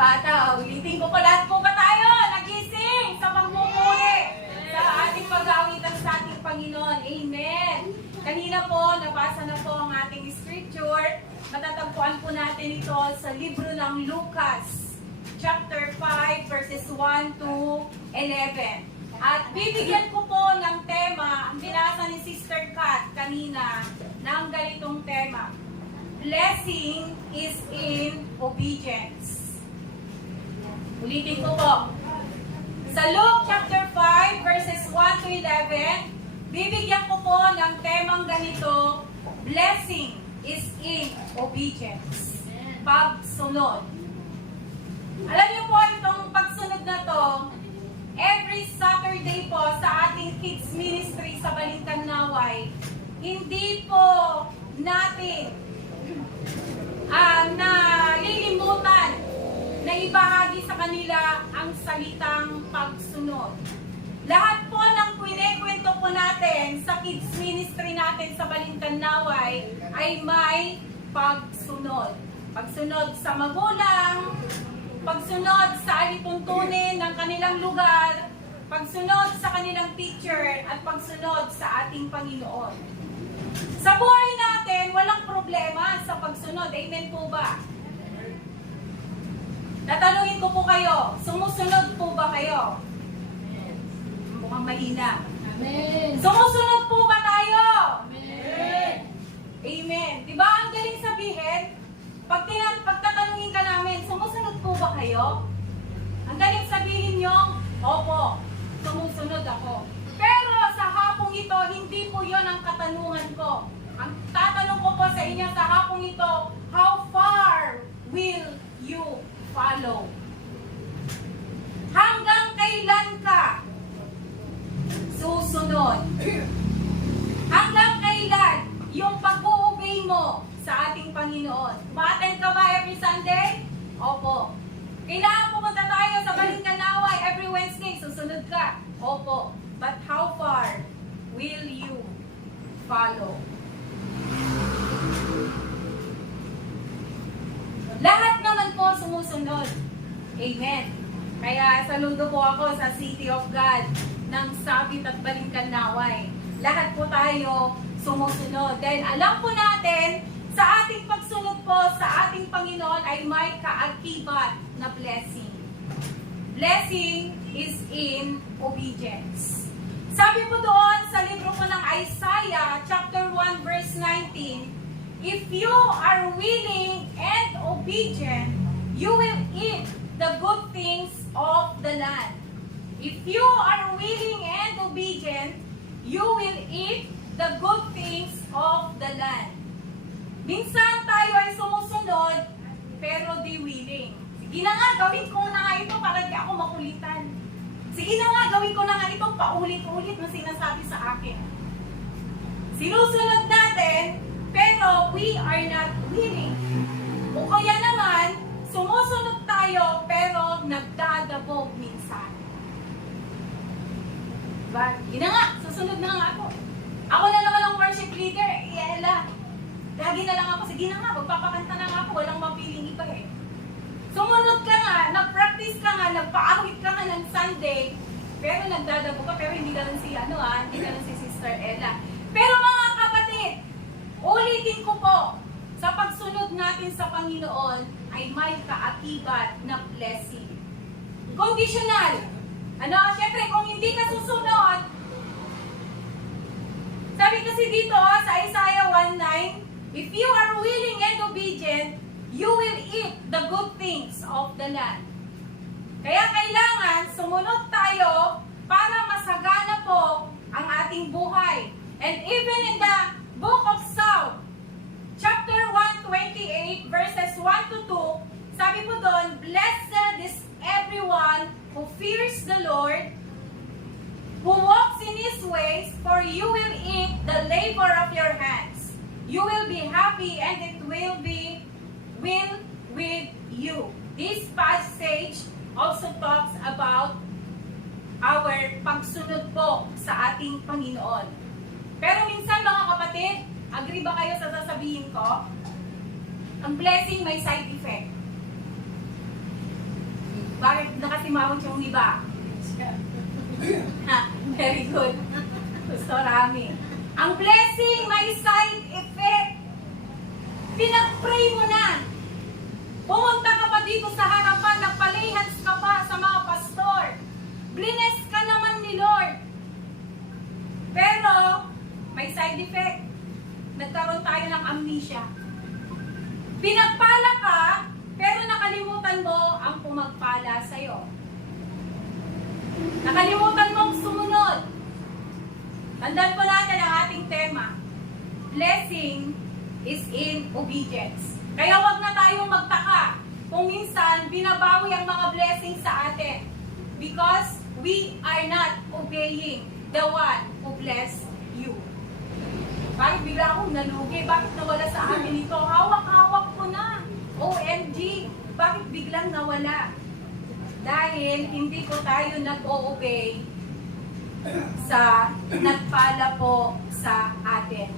bata. Ulitin ko pa, lahat po ba tayo nagising sa pagmumuli sa ating pag-aawitan sa ating Panginoon? Amen. Kanina po, nabasa na po ang ating scripture. Matatagpuan po natin ito sa libro ng Lucas, chapter 5, verses 1 to 11. At bibigyan ko po ng tema, ang binasa ni Sister Kat kanina, ng ganitong tema. Blessing is in obedience. Ulitin ko po. Sa Luke chapter 5 verses 1 to 11, bibigyan ko po ng temang ganito, blessing is in obedience. Pagsunod. Alam niyo po itong pagsunod na to, every Saturday po sa ating kids ministry sa Balintang Naway, hindi po natin nalilimutan na ibahagi sa kanila ang salitang pagsunod. Lahat po ng kwento po natin sa kids ministry natin sa Balintang Naway ay may pagsunod. Pagsunod sa magulang, pagsunod sa alituntunin ng kanilang lugar, pagsunod sa kanilang teacher, at pagsunod sa ating Panginoon. Sa buhay natin, walang problema sa pagsunod. Amen po ba? Tatanungin ko po kayo, sumusunod po ba kayo? Mukhang mahina. Amen. Sumusunod po ba tayo? Amen. Amen. Diba ang galing sabihin? Pagtatanungin ka namin, sumusunod po ba kayo? Ang galing sabihin nyo, opo, sumusunod ako. Pero sa hapong ito, hindi po yon ang katanungan ko. Ang tatanong ko po sa inyo sa hapong ito, how far will you follow? Hanggang kailan ka susunod? Hanggang kailan yung pag-uubay mo sa ating Panginoon? Umaten ka ba every Sunday? Opo. Kailangan pumunta tayo sa Balintang Naway every Wednesday. Susunod ka? Opo. But how far will you follow? Lahat naman po sumusunod. Amen. Kaya saludo po ako sa City of God ng Sabit at Balintang Naway. Lahat po tayo sumusunod. Dahil alam po natin, sa ating pagsunod po sa ating Panginoon ay may kaakibat na blessing. Blessing is in obedience. Sabi po doon sa libro po ng Isaiah, chapter 1, verse 19, if you are willing and obedient, you will eat the good things of the land. If you are willing and obedient, you will eat the good things of the land. Minsan tayo ay sumusunod, pero di willing. Sige na nga, gawin ko na nga ito para di ako makulitan. Sige na nga, gawin ko na nga ito paulit-ulit na sinasabi sa akin. Sinusunod natin, pero we are not willing. O kaya naman, sumusunod tayo, pero nagdadabog minsan. Diba? Yun na nga, susunod na nga ako. Ako na naman ang worship leader, Ella. Lagi na lang ako, sige na nga, magpapakanta na nga ako, walang mapiling iba eh. Sumunod ka nga, nag-practice ka nga, nagpa-awit ka nga ng Sunday, pero nagdadabo ka, pero hindi ka lang si, hindi ka lang si Sister Ella. Pero mga kapatid, ulitin ko po, sa pagsunod natin sa Panginoon, ay may kaakibat na blessing. Conditional. Siyempre, kung hindi ka susunod, sabi kasi dito sa Isaiah 1:9, if you are willing and obedient, you will eat the good things of the land. Kaya kailangan sumunod tayo para masagana po ang ating buhay. And even in the book of Psalm, chapter 128, verses 1 to 2, sabi po doon, blessed is everyone who fears the Lord, who walks in His ways, for you will eat the labor of your hands. You will be happy and it will be with you. This passage also talks about our pagsunod po sa ating Panginoon. Pero minsan mga kapatid, agree ba kayo sa sasabihin ko? Ang blessing may side effect. mawag yung iba? Ha, very good. Gusto rami. Ang blessing may side effect. Pinag-pray mo na. Pumunta ka pa dito sa harapan, nagpalihans ka pa sa mga pastor. Blines ka naman ni Lord. Pero, may side effect. Nagkaroon tayo ng amnesia. Pinagpala ka, pero nakalimutan mo ang pumagpala sa'yo. Nakalimutan mong sumunod. Tandaan po natin ang ating tema. Blessing is in obedience. Kaya wag na tayong magtaka kung minsan binabawi ang mga blessings sa atin. Because we are not obeying the one who bless you. Bakit bigla akong nalugi? Bakit nawala sa akin ito? Hawak-hawak ko na. OMG! Bakit biglang nawala? Dahil hindi ko tayo nag-o-obey sa nagpala po sa atin.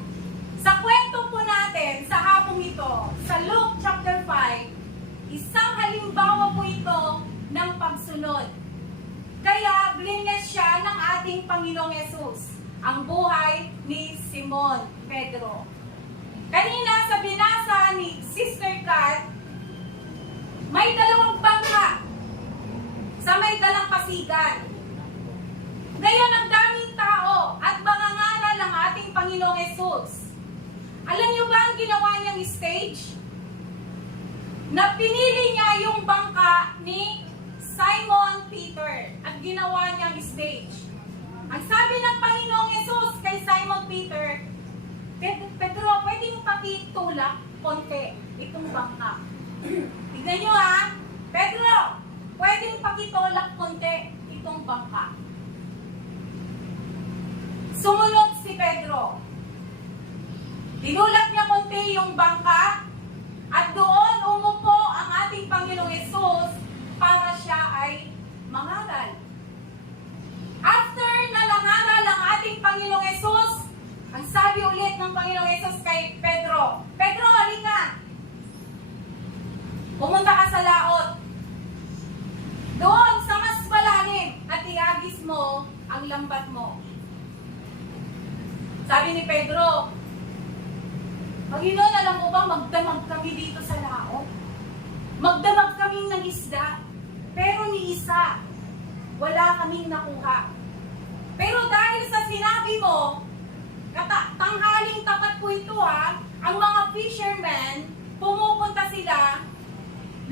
Sa kwento po natin, sa hapong ito, sa Luke chapter 5, isang halimbawa po ito ng pagsunod. Kaya blines siya ng ating Panginoong Yesus, ang buhay ni Simon Pedro. Kanina sa binasa ni Sister Kat, may dalawang bangka sa may dalampasigan. Ngayon ang daming tao at mangangaral ang ating Panginoong Yesus. Alam niyo ba ang ginawa niyang stage? Na pinili niya yung bangka ni Simon Peter at ginawa niyang stage. Ang sabi ng Panginoong Yesus kay Simon Peter, Pedro, pwede mo pakitulak konti itong bangka. Tignan niyo ha, Pedro, pwede mo pakitulak konti itong bangka. Sumunod si Pedro. Tinulak niya konti yung bangka at doon umupo ang ating Panginoong Yesus para siya ay mangaral. After na nangaral ang ating Panginoong Yesus, ang sabi ulit ng Panginoong Yesus kay Pedro, Pedro, halika! Pumunta ka sa laot. Doon sa mas malalim at iagis mo ang lambat mo. Sabi ni Pedro, Panginoon, alam mo ba, magdamag kami dito sa laot? Magdamag kaming ng isda, pero ni isa, wala kaming nakuha. Pero dahil sa sinabi mo, tanghaling tapat po ito ha, ang mga fishermen, pumupunta sila,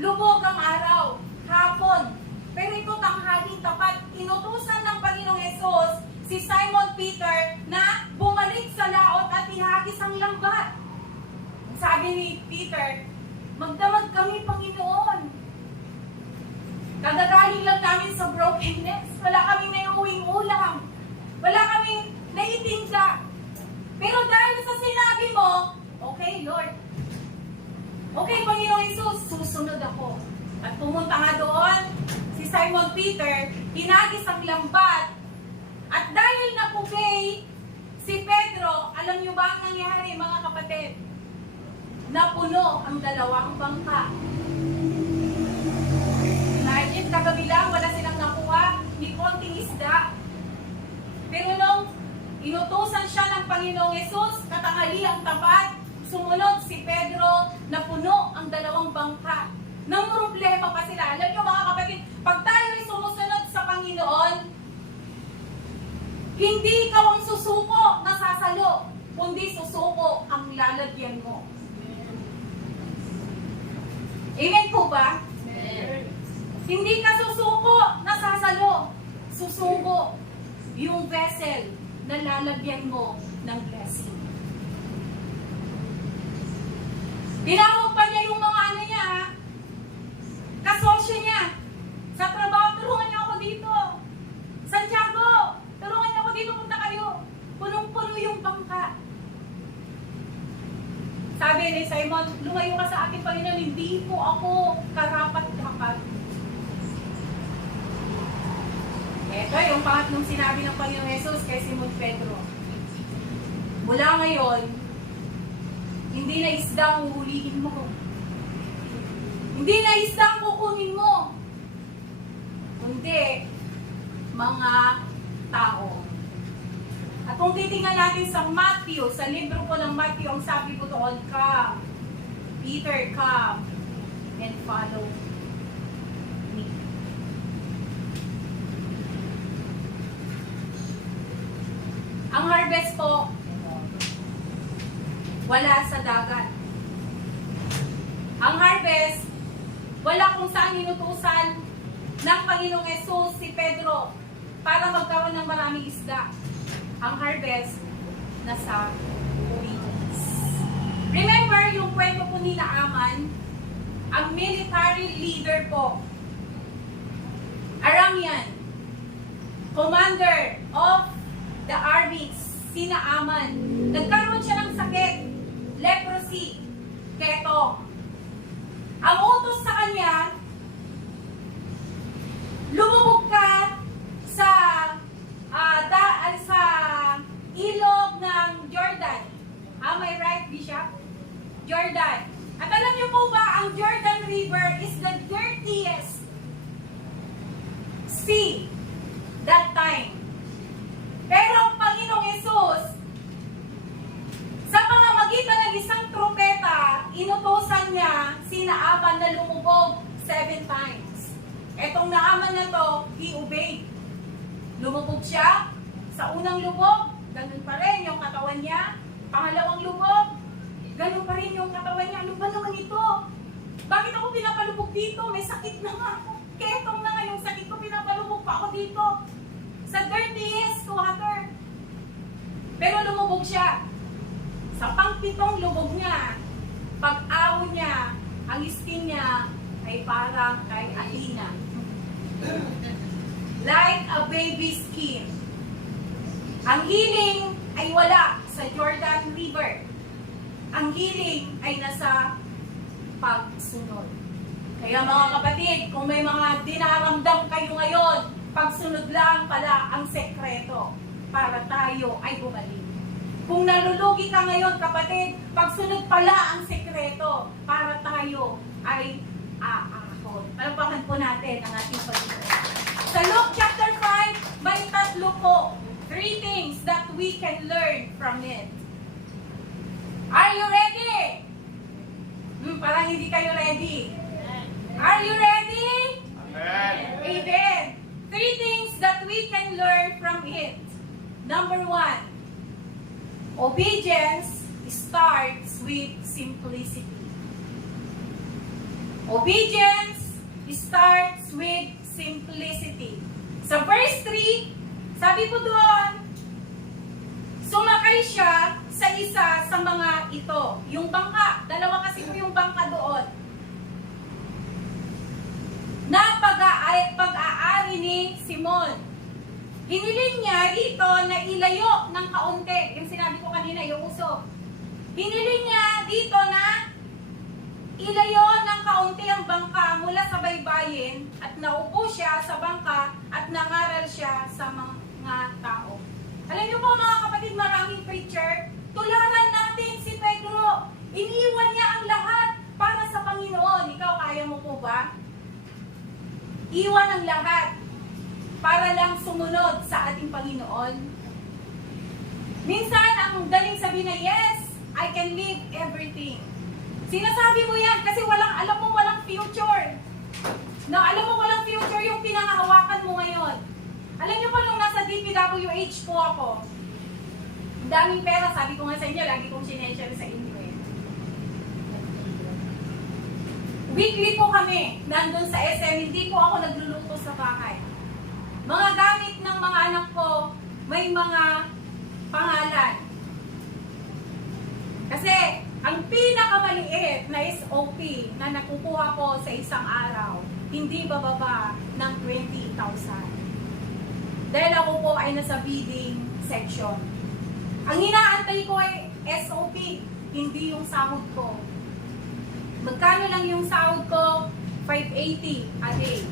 lubog ang araw, hapon. Pero ito tanghaling tapat, inutusan ng Panginoong Yesus si Simon Peter na bumalik sa laot at ihagis ang lambat. Sabi ni Peter, magdamag kami, Panginoon. Kagagaling lang namin sa brokenness. Wala kaming naiuwing ulam. Wala kaming naitinda. Pero dahil sa sinabi mo, okay, Lord. Okay, Panginoong Isus, susunod ako. At pumunta nga doon, si Simon Peter, hinagis ang lambat. At dahil napubay si Pedro, alam niyo ba ang nangyari, mga kapatid? Napuno ang dalawang bangka. Imagine, kagabi lang, wala silang nakuha ni konting isda. Pero nung inutusan siya ng Panginoong Yesus, katanghali ang tapat, sumunod si Pedro, napuno ang dalawang bangka. Nang problema pa sila. Alam niyo mga kapatid, pag tayo ay sumusunod sa Panginoon, hindi ikaw ang susuko na sasalo, kundi susuko ang lalagyan mo. Amen po ba? Amen. Hindi ka susuko na sasalo. Susuko yung vessel na lalagyan mo ng blessing. Tinawag pa niya yung mga ano niya, ha? Kasosyo niya. Sa trabaho, tulungan niyo ako dito. Santiago, tulungan niyo ako dito, punta kayo. Punong-puno yung bangka. Sabi ni Simon, lumayo ka sa akin, Panginoon, hindi po ako karapat-dapat. Ito yung pangatlong sinabi ng Panginoon Jesus kay Simon Pedro. Mula ngayon, hindi na isda ang uhulihin mo. Hindi na isda ang kukunin mo. kundi mga tao. At kung titingnan natin sa Matthew, sa libro po ng Matthew, ang sabi po doon, come, Peter, come, and follow me. Ang harvest po, wala sa dagat. Ang harvest, wala kung saan inutusan ng Panginoong Yesus si Pedro para magkaroon ng maraming isda. Ang harvest, nasa obedience. Remember yung kwento po ni Naaman, ang military leader po, Aramean, commander of the armies, si Naaman. Nagkaroon siya ng sakit, leprosy, keto. Ang utos sa kanya, lumubog ka sa ilog ng Jordan. Am I right, Bishop? Jordan. At alam niyo po ba, ang Jordan River is the dirtiest sea that time. Pero ang Panginoong Yesus, sa pamamagitan ng isang trumpeta, inutosan niya si Naaman na lumubog 7 times. Etong Naaman na to, he obeyed. Lumubog siya. Sa unang lubog, ganun pa rin yung katawan niya. Pangalawang lubog, ganun pa rin yung katawan niya. Ano ba naman ito? Bakit ako pinapalubog dito? May sakit na nga ako. Ketong na nga yung sakit ko, pinapalubog pa ako dito. Sa dirtiest water. Pero lumubog siya. Sa pang-pitong lubog niya, pag-ahon niya, ang skin niya ay parang kay Alina. Like a baby skin. Ang healing ay wala sa Jordan River. Ang healing ay nasa pagsunod. Kaya mga kapatid, kung may mga dinaramdam kayo ngayon, pagsunod lang pala ang sekreto para tayo ay gumaling. Kung nalulugi ka ngayon, kapatid, pagsunod pala ang sekreto para tayo ay aahon. Palakpakan po natin ang ating pag-ibig. Sa Luke chapter 5, may 3 po. 3 things that we can learn from it. Are you ready? Parang hindi kayo ready. Are you ready? Amen. Amen. 3 things that we can learn from it. Number 1, obedience starts with simplicity. Obedience starts with simplicity. Sa verse 3, sabi po doon, sumakay siya sa isa sa mga ito. Yung bangka, dalawa kasi po yung bangka doon. Na pag-aari ni Simon. Hiniling niya dito na ilayo ng kaunti. Yung sinabi ko kanina, yung uso. Hiniling niya dito na ilayo ng kaunti ang bangka mula sa baybayin at naupo siya sa bangka at nangaral siya sa mga tao. Alam niyo po mga kapatid, maraming preacher, tularan natin si Pedro. Iniwan niya ang lahat para sa Panginoon. Ikaw, kaya mo po ba? Iwan ang lahat para lang sumunod sa ating Panginoon. Minsan, ang daling sabihin na, yes, I can leave everything. Sinasabi mo yan kasi alam mo walang future. Alam mo walang future yung pinangahawakan mo ngayon. Alam niyo po, nung nasa DPWH po ako, ang daming pera, sabi ko nga sa inyo, lagi kong sineshare sa inyo eh. Weekly po kami, nandun sa SM, hindi po ako nagluluto sa bahay. Mga gamit ng mga anak ko, may mga pangalan. Kasi, ang pinakamaliit na SOP na nakukuha ko sa isang araw, hindi bababa ng 20,000. Dahil ako po ay nasa bidding section. Ang inaantay ko ay SOP, hindi yung sahod ko. Magkano lang yung sahod ko? 580 a day.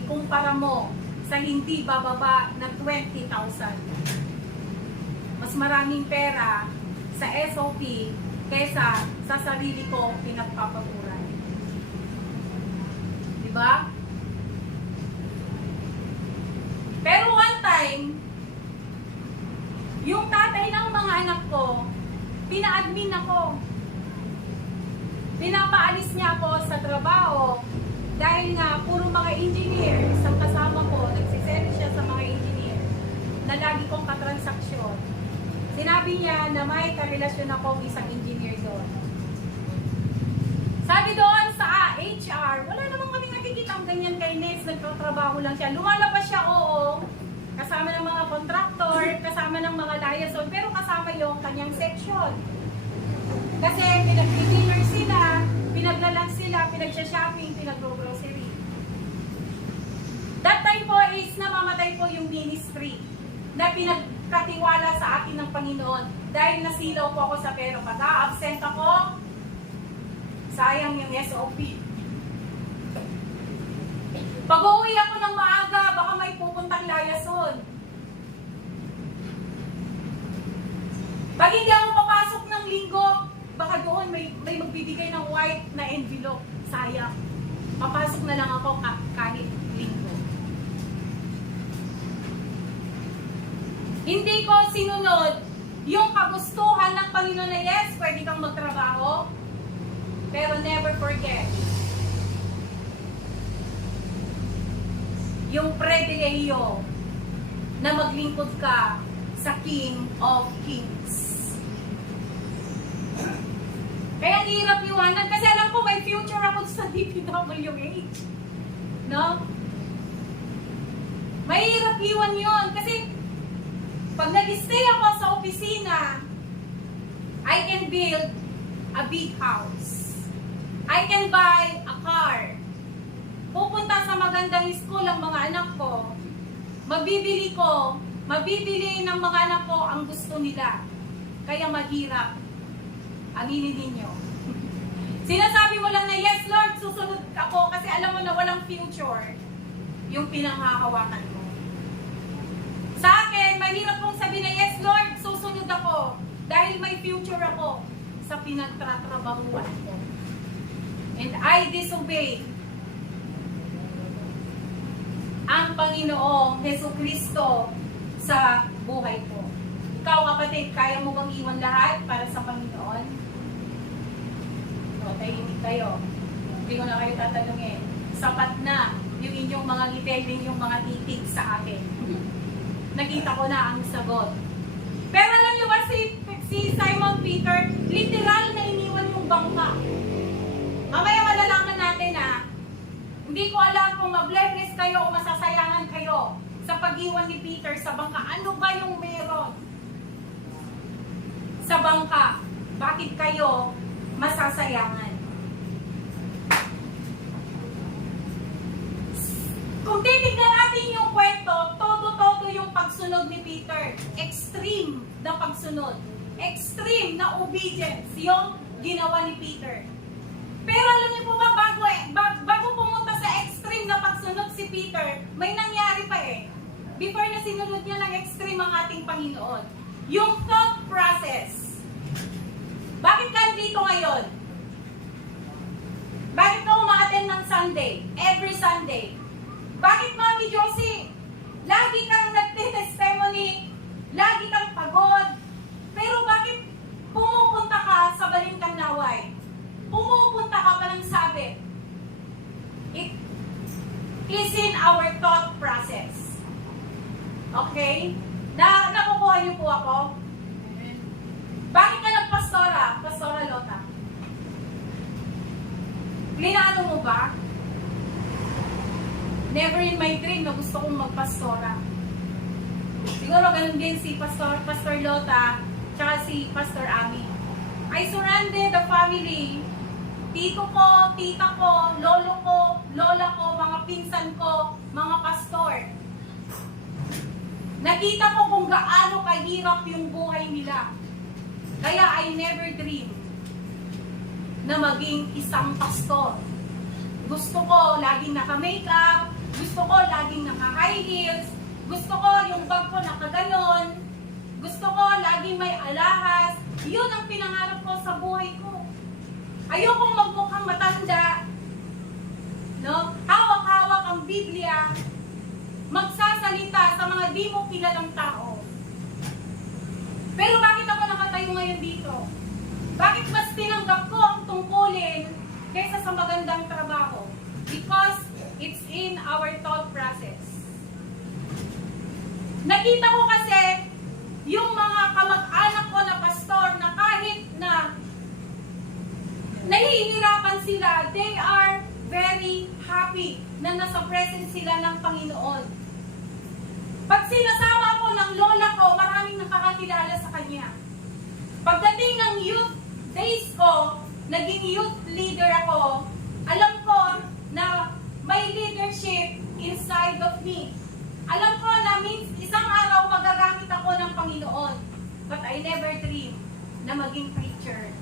Ikumpara mo sa hindi bababa ng 20,000. Mas maraming pera sa SOP kesa sa sarili ko pinagpapaguran. Diba? anak ko, pina-admin ako. Pinapaalis niya ako sa trabaho dahil nga puro mga engineer, isang kasama ko, nagsiseri siya sa mga engineer na lagi kong katransaksyon. Sinabi niya na may karelasyon ako isang engineer doon. Sabi doon sa HR, wala namang kami nakikita ang ganyan kay Ness, nagtatrabaho lang siya. Lumalabas siya, oo, kasama ng mga contractor, kasama ng mga liaison, pero kasama yung kanyang section. Kasi pinag-dinner sila, pinaglalang sila, pinag-shopping, pinag-grocery. That time po is namamatay po yung ministry na pinagkatiwala sa akin ng Panginoon. Dahil nasilaw po ako sa pera. Pag absent ako, sayang yung SOP. Pag uuwi ako ng maaga, baka may pupuntang layason. Pag hindi ako papasok ng linggo, baka doon may magbibigay ng white na envelope. Sayang. Papasok na lang ako kahit linggo. Hindi ko sinunod yung kagustuhan ng Panginoon na yes, pwede kang magtrabaho, pero never forget yung pribilehiyo na maglingkod ka sa King of Kings. Kaya hirap iwanan kasi alam ko may future ako sa DPWH. No? Mahirap iwan yun kasi pag nag-stay ako sa opisina, I can build a big house. I can buy a car. Pupunta sa magandang school ang mga anak ko. Mabibili ng mga anak ko ang gusto nila. Kaya mahirap. Aminin ninyo. Sinasabi mo lang na, yes Lord, susunod ako kasi alam mo na walang future yung pinanghahawakan mo. Sa akin, mahirap kong sabihin na, yes Lord, susunod ako dahil may future ako sa pinagtatrabahuan ko. And I disobey ang Panginoong Jesucristo sa buhay ko. Ikaw kapatid, kaya mo bang iwan lahat para sa Panginoon? O, tahimik kayo. Hindi ko na kayo tatanungin. Sapat na yung inyong mga ngipin, yung mga titig sa akin. Nakita ko na ang sagot. Pero alam niyo ba si Simon Peter, literal na iniwan yung bangka. Mamaya malalaman natin na hindi ko alam kung mabless kayo o masasayangan kayo sa pag-iwan ni Peter sa bangka. Ano ba yung meron sa bangka? Bakit kayo masasayangan? Kung titignan natin yung kwento, todo-todo yung pagsunod ni Peter. Extreme na pagsunod. Extreme na obedience yung ginawa ni Peter. Pero alam niyo po ba, bago pumunta sa extreme na pagsunod si Peter, may nangyari pa eh. Before na sinunod niya ng extreme ang ating Panginoon. Yung thought process. Bakit ka dito ngayon? Bakit ka umaattend ng Sunday? Every Sunday. Bakit Mami Josie? Lagi kang nagte-testimony, lagi kang pagod, pero bakit pumupunta ka sa Balintang Naway? Pumupunta ka pa ng sabi. It is in our thought process. Okay? Nakukuha niyo po ako? Bakit ka nagpastora, Pastora Lota? Plinano mo ba? Never in my dream na gusto kong magpastora. Siguro ganun din si Pastor Lota, tsaka si Pastor Ami. I surrendered the family. Tito ko, tita ko, lolo ko, lola ko, mga pinsan ko, mga pastor. Nakita ko kung gaano kahirap yung buhay nila. Kaya I never dream na maging isang pastor. Gusto ko laging naka-makeup, gusto ko laging naka-high heels, gusto ko yung bag ko nakaganon, gusto ko laging may alahas. Yun ang pinangarap ko sa buhay ko. Ayokong magmukhang matanda, no? Hawak-hawak ang Biblia, magsasalita sa mga di mo kilalang tao. Pero bakit ako tayo ngayon dito? Bakit mas tinanggap ko ang tungkulin kaysa sa magandang trabaho? Because it's in our thought process. Nakita ko kasi yung mga kamag-anak ko na pastor na kahit na nahihirapan sila, they are very happy na nasa presence sila ng Panginoon. Pag sinasama ko ng lola ko, maraming nakakakilala sa kanya. Pagdating ng youth days ko, naging youth leader ako, alam ko na may leadership inside of me. Alam ko na isang araw magagamit ako ng Panginoon. But I never dream na maging preacher,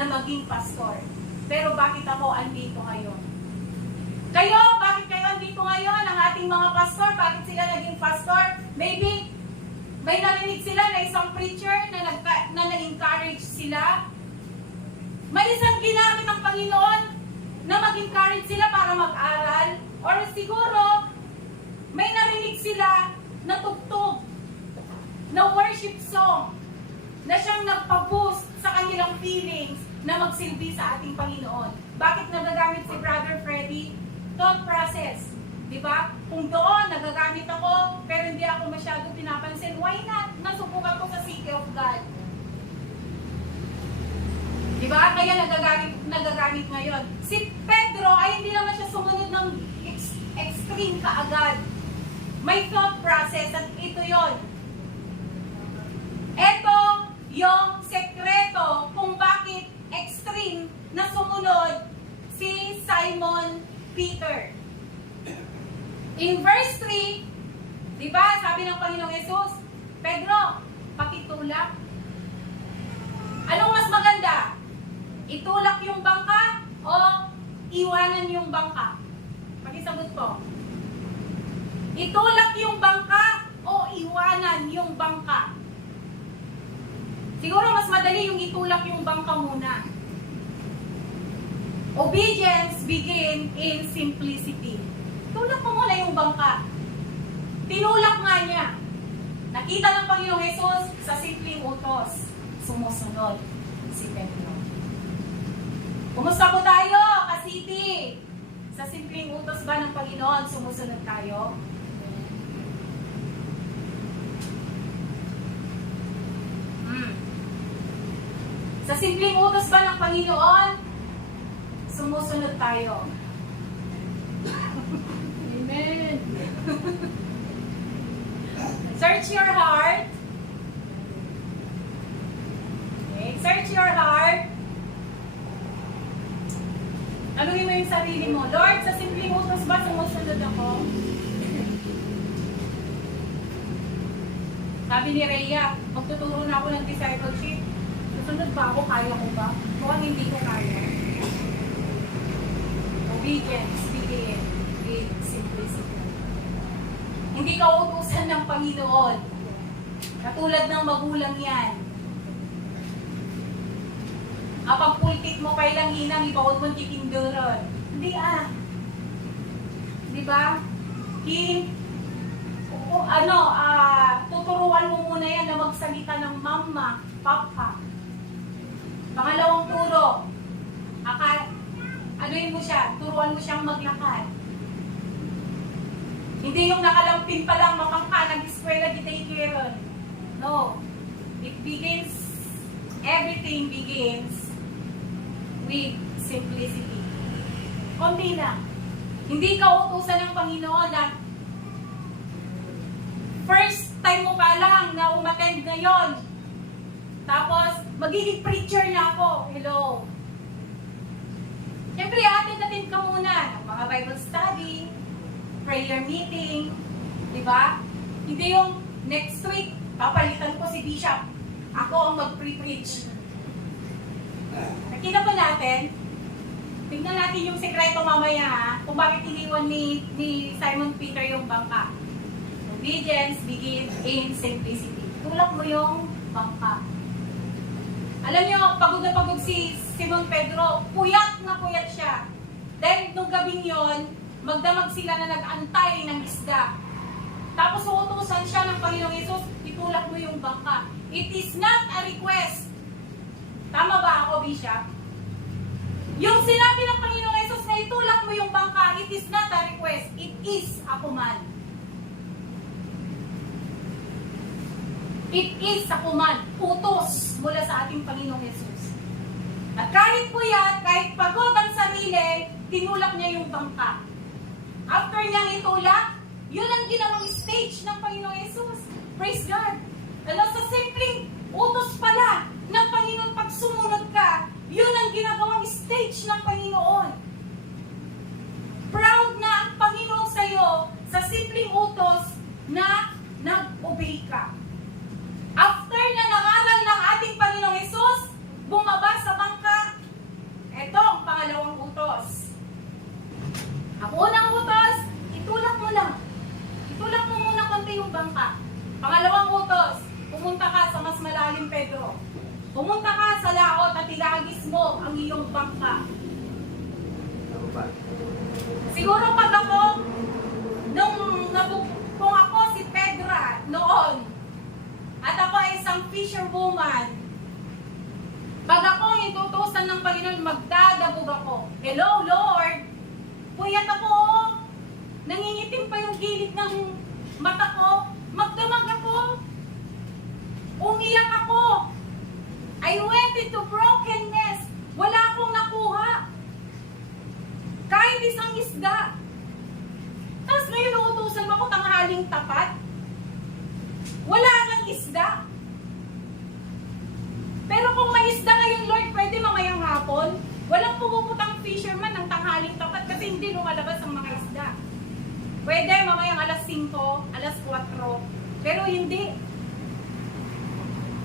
na maging pastor. Pero bakit ako andito ngayon? Kayo, bakit kayo andito ngayon? Ang ating mga pastor, bakit sila naging pastor? Maybe may narinig sila na isang preacher na na-encourage sila. May isang ginamit ng Panginoon na mag-encourage sila para mag-aral. Or siguro, may narinig sila na tugtog, na worship song, na siyang nagpa-boost sa kanilang feelings na magsilbi sa ating Panginoon. Bakit nagagamit si Brother Freddy? Thought process. Diba? Kung doon, nagagamit ako, pero hindi ako masyado pinapansin, why not? Nasubukan ko sa City of God. Diba? Kaya nagagamit ngayon. Si Pedro ay hindi naman siya sumunod ng extreme kaagad. May thought process at ito yon. Ito yung sekreto kung bakit extreme na sumunod si Simon Peter. In verse 3, di ba, sabi ng Panginoong Yesus, Pedro, pakitulak. Anong mas maganda? Itulak yung bangka o iwanan yung bangka? Pakisagot ko. Itulak yung bangka o iwanan yung bangka? Siguro mas madali yung itulak yung bangka muna. Obedience begin in simplicity. Tulak mo muna yung bangka. Tinulak nga niya. Nakita ng Panginoong Yesus sa simpleng utos. Sumusunod si Pedro. Kumusta po tayo, Kasiti? Sa simpleng utos ba ng Panginoon, sumusunod tayo? Sa simpleng utos ba ng Panginoon, sumusunod tayo? Amen. Search your heart. Okay, search your heart. Tanungin mo yung sarili mo, Lord, sa simpleng utos ba sumusunod ako? Sabi ni Rhea, magtuturo na ako ng discipleship. Susunod ba ako? Kaya ko ba? Mukhang hindi ko kaya. Obedience begin with simplicity. Hindi ka utusan ng Panginoon. Katulad ng magulang yan. Kapag pultit mo kay lang hinang, ibawag mo titinduron. Hindi Di ba? Tuturuan mo muna yan na magsalita ng mama, papa. Pangalawang turo, anuin mo siya, turuan mo siyang maglakad. Hindi yung nakalampin pa lang, makangka, nag-eskwela, di tayo. No. Everything begins with simplicity. Konti lang. Hindi ka utusan ng Panginoon na first time mo pa lang na umattend ngayon. Tapos, magiging preacher na ako. Hello. Siyempre, attend ka muna ng mga Bible study, prayer meeting, di ba? Hindi yung next week, papalitan ko si Bishop. Ako ang mag-pre-preach. Nakita pa natin, tignan natin yung sekreto mamaya ha, kung bakit iniwan ni Simon Peter yung bangka. Obedience begins in simplicity. Tulak mo yung bangka. Alam niyo, pagod na pagod si Simon Pedro, puyat na puyat siya. Dahil nung gabing yon, magdamag sila na nag-antay ng isda. Tapos uutusan siya ng Panginoong Yesus, itulak mo yung bangka. It is not a request Tama ba ako, Bishop? Yung sinabi ng Panginoong Jesus na itulak mo yung bangka, it is not a request, it is a command. It is a command, utos mula sa ating Panginoong Jesus. At kahit puyat, kahit pagod ang sarili, tinulak niya yung bangka. After niyang itulak, yun ang ginawang stage ng Panginoong Jesus. Praise God! Ano, sa simpleng utos pala ng Panginoon pag sumunod ka, yun ang ginagawang stage ng Panginoon. Proud na ang Panginoon sa iyo sa simpleng utos na nag-obey ka. After na nangaral ng ating Panginoong Jesus, bumaba sa bangka, ito ang pangalawang utos. Ang unang utos, itulak mo lang. Itulak mo muna konti yung bangka. Pangalawang utos, pumunta ka sa mas malalim, Pedro. Pumunta ka sa laot at ilagis mo ang iyong bangka. Siguro pag ako, kung ako si Pedra noon, at ako ay isang fisherwoman, pag ako itutusan ng Panginoon, magdadabog ako. Hello, Lord! Puyat ako, nangingitim pa yung gilid ng mata ko, magdamag ako, umiyak ako, I went into brokenness, wala akong nakuha, kahit isang isda. Tapos ngayon uutusan mo ako tanghaling tapat, wala nang isda. Pero kung may isda ngayon, Lord, pwede mamayang hapon. Walang pumuputang fisherman ng tanghaling tapat kasi hindi lumalabas ang mga isda. Pwede mamayang alas 5, alas 4, pero hindi.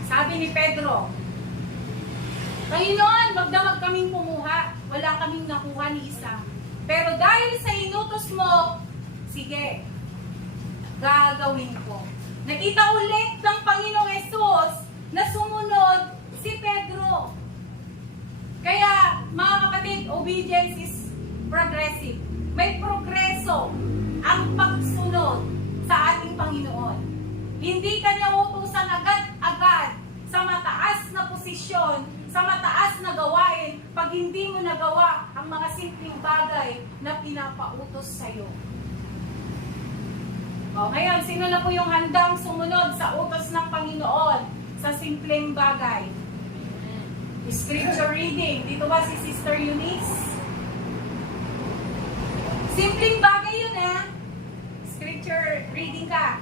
Sabi ni Pedro, Panginoon, magdamag kaming kumuha, wala kaming nakuha ni isa. Pero dahil sa inutos mo, sige, gagawin ko. Nakita ulit ng Panginoong Jesus na sumunod si Pedro. Kaya, mga kapatid, obedience is progressive. May progreso ang pagsunod sa ating Panginoon. Hindi ka niya utusan agad-agad sa mataas na posisyon, sa mataas na gawain, pag hindi mo nagawa ang mga simpleng bagay na pinapautos sa iyo. O, ngayon, sino na po yung handang sumunod sa utos ng Panginoon sa simpleng bagay? Scripture reading. Dito ba si Sister Eunice? Simpleng bagay yun, ha? Scripture reading ka.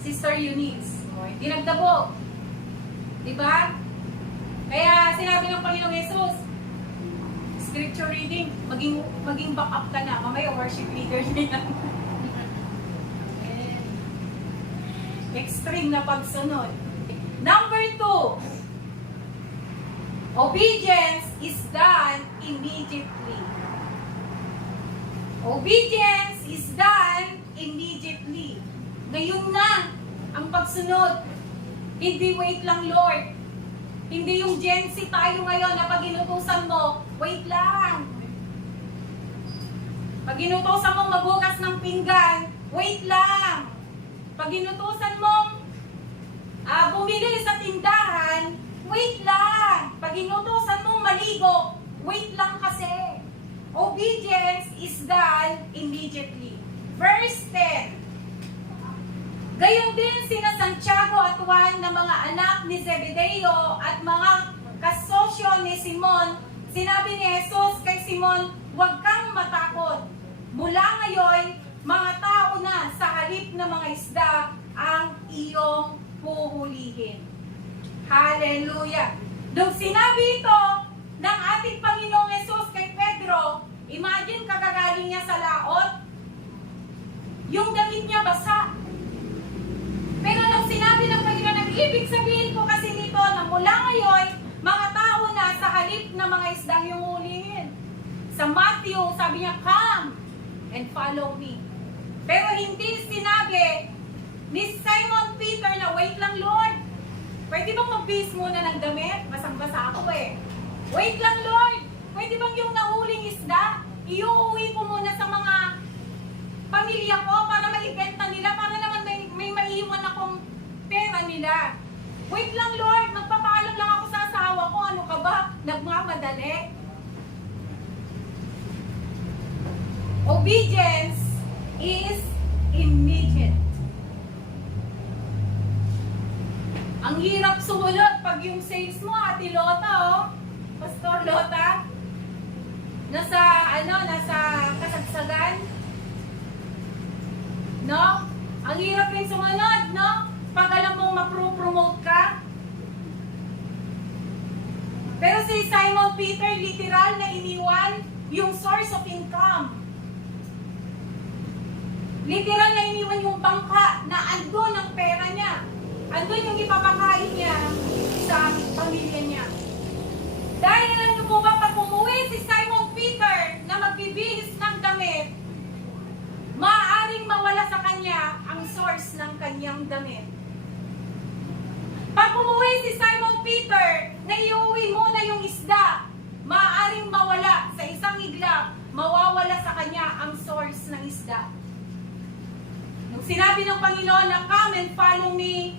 Sister Eunice. O, hindi nagdabog. Diba? Kaya sinabi ng Panginoong Jesus, scripture reading, maging backup ka na. Mamaya worship leader niya. Extreme na pagsunod. Number 2, obedience is done immediately. Obedience is done immediately. Ngayon na ang pagsunod. Hindi wait lang, Lord. Hindi yung Gen Z tayo ngayon na pag inutusan mo, wait lang. Pag inutusan mong maghugas ng pinggan, wait lang. Pag inutusan mong bumili sa tindahan, wait lang. Pag inutusan mong maligo, wait lang kasi. Obedience is done immediately. Verse 10. Gayon din sina Santiago at Juan na mga anak ni Zebedeo at mga kasosyo ni Simon, sinabi ni Jesus kay Simon, huwag kang matakot. Mula ngayon, mga tao na sa halip na mga isda ang iyong huhulihin. Hallelujah! Nung sinabi ito ng ating Panginoong Jesus kay Pedro, imagine kagagaling niya sa laot, yung damit niya basa. Pero nung sinabi ng Panginoon, nag-ibig sabihin ko kasi nito na mula ngayon, mga tao na sa halip na mga isdang yung hulihin. Sa Matthew, sabi niya, come and follow me. Pero hindi sinabi ni Simon Peter na, wait lang Lord, pwede bang mag-base muna ng damit? Basang-basa ako eh. Wait lang Lord, pwede bang yung nahuling isda, iuuwi ko muna sa mga pamilya ko para maibenta nila, para naman may maiiwan akong pera nila. Wait lang Lord, magpapaalam lang ako sa asawa ko obedience is immediate. Ang hirap sumunod pag yung sales mo, Ate Lota, oh. Pastor Lota, nasa kasagsagan. No? Ang hirap rin sumunod, no? Pag alam mong ma-promote ka. Pero si Simon Peter, literal na iniwan yung source of income. Literal na iniwan yung bangka na andun ang pera niya. Andun yung ipapakain niya sa pamilya niya. Dahil alam niyo po ba, pag umuwi si Simon Peter na magbibihis ng damit, maaaring mawala sa kanya ang source ng kanyang damit. Pag umuwi si Simon Peter na iuwi muna yung isda, maaaring mawala sa isang iglap, mawawala sa kanya ang source ng isda. Nung sinabi ng Panginoon na come and follow me,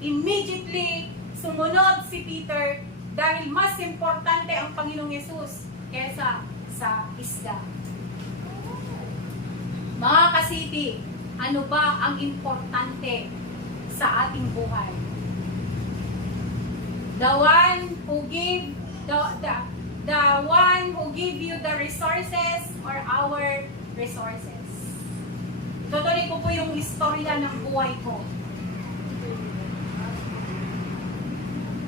immediately sumunod si Peter dahil mas importante ang Panginoong Yesus kesa sa isda. Mga kasiti, ano ba ang importante sa ating buhay? The one who give you the resources or our resources. Tutuloy ko po yung istorya ng buhay ko.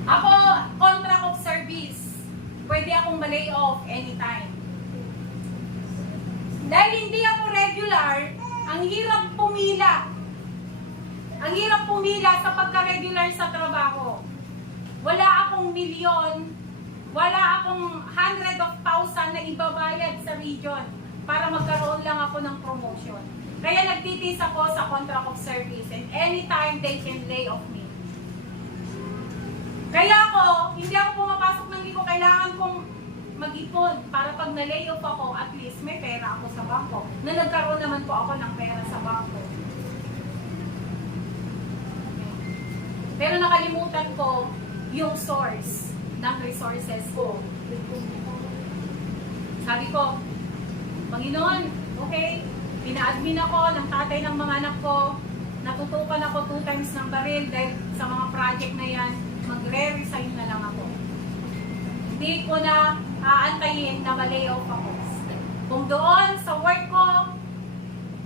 Ako, contract of service. Pwede akong ma-lay off anytime. Dahil hindi ako regular, ang hirap pumila. Ang hirap pumila sa pagka-regular sa trabaho. Wala akong milyon, wala akong 100,000 na ibabayad sa region para magkaroon lang ako ng promotion. Kaya nagtitis ako sa contract of service and anytime they can lay off me. Kaya ako, hindi ako pumapasok ng hindi ko kailangan kong mag-ipon para pag na-lay off ako, at least may pera ako sa bangko. Na nagkaroon naman po ako ng pera sa bangko. Pero nakalimutan ko yung source ng resources ko. Sabi ko, Panginoon, okay, pina-admin ako ng tatay ng mga anak ko, natutukan ako 2 times ng baril dahil sa mga project na yan, magre-resign na lang ako. Hindi ko na aantayin na ma-layoff ako. Kung doon sa work ko,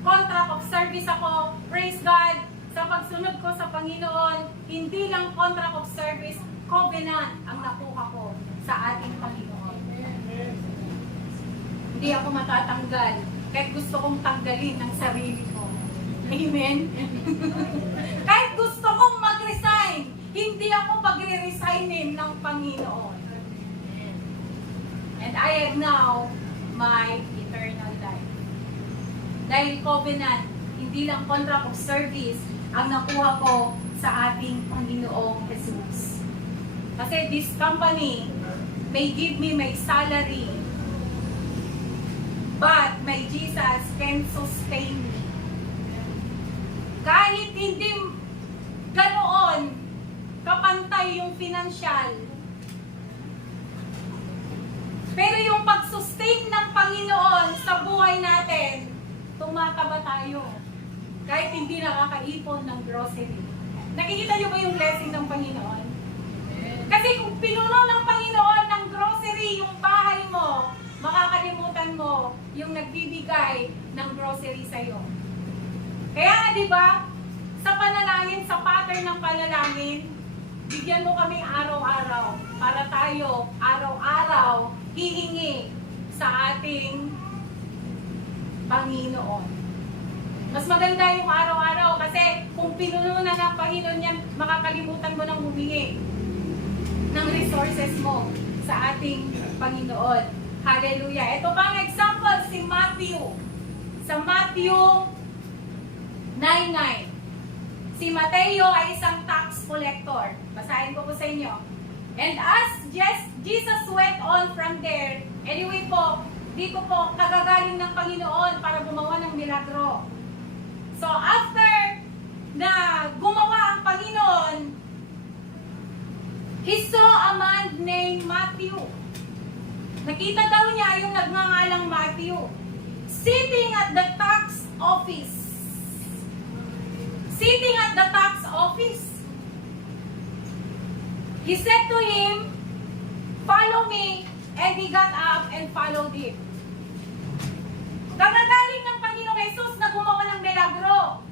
contract of service ako, praise God, sa pagsunod ko sa Panginoon, hindi lang contract of service, covenant ang nakuha ko sa ating Panginoon. Hindi ako matatanggal, kahit gusto kong tanggalin ng sarili ko. Amen? Kahit gusto kong mag-resign, hindi ako pagre-resignin ng Panginoon. And I have now my eternal life. Dahil covenant, hindi lang contract of service, ang nakuha ko sa ating Panginoong Jesus. Kasi this company may give me my salary, but my Jesus can sustain me. Kahit hindi ganoon kapantay yung financial, pero yung pag-sustain ng Panginoon sa buhay natin, tumataba tayo. Kahit hindi nakakaipon ng grocery. Nakikita niyo ba yung blessing ng Panginoon? Kasi kung pinuno ng Panginoon ng grocery yung bahay mo, makakalimutan mo yung nagbibigay ng grocery sa'yo. Kaya nga diba, sa panalangin, sa pattern ng panalangin, bigyan mo kami araw-araw para tayo araw-araw hihingi sa ating Panginoon. Mas maganda yung araw-araw kasi kung pinuno na ng Panginoon yan, makakalimutan mo nang humingi ng resources mo sa ating Panginoon. Hallelujah. Ito pang example, si Matthew. Sa Matthew 9:9. Si Mateo ay isang tax collector. Basahin ko po sa inyo. And as Jesus went on from there, anyway po, dito po, kagagaling ng Panginoon para gumawa ng milagro. So after na gumawa ang Panginoon, he saw a man named Matthew. Nakita daw niya yung nagngangalang Matthew. sitting at the tax office. Sitting at the tax office. He said to him, "Follow me," and he got up and followed him. Kagagaling ng Panginoong Jesus na gumawa ng milagro.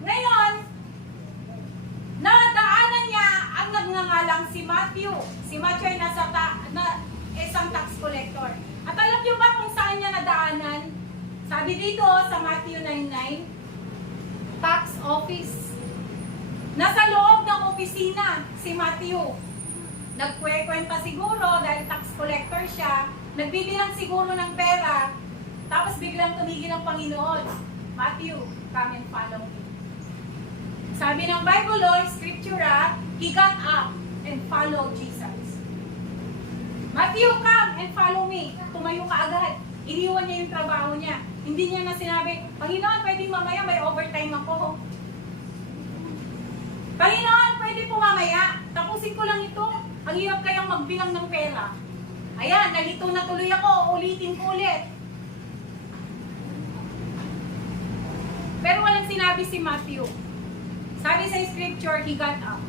Ngayon, nadaanan niya ang nagngangalang si Matthew. Si Matthew ay isang tax collector. At alam niyo ba kung saan niya nadaanan? Sabi dito sa Matthew 9:9, tax office. Nasa loob ng opisina si Matthew. Nagkwekwenta siguro dahil tax collector siya. Nagbibilang siguro ng pera. Tapos biglang tumigil ang Panginoon. Matthew, come and follow me. Sabi ng Bible law, scriptura, he got up and followed Jesus. Matthew, come and follow me. Tumayo ka agad. Iniwan niya yung trabaho niya. Hindi niya na sinabi, Panginoon, pwedeng mamaya may overtime ako. Panginoon, pwede po mamaya. Tapusin ko lang ito. Ang hirap kayang magbilang ng pera. Ayan, nalito na tuloy ako. Ulitin ko ulit. Pero walang sinabi si Matthew. Sabi sa scripture, he got up.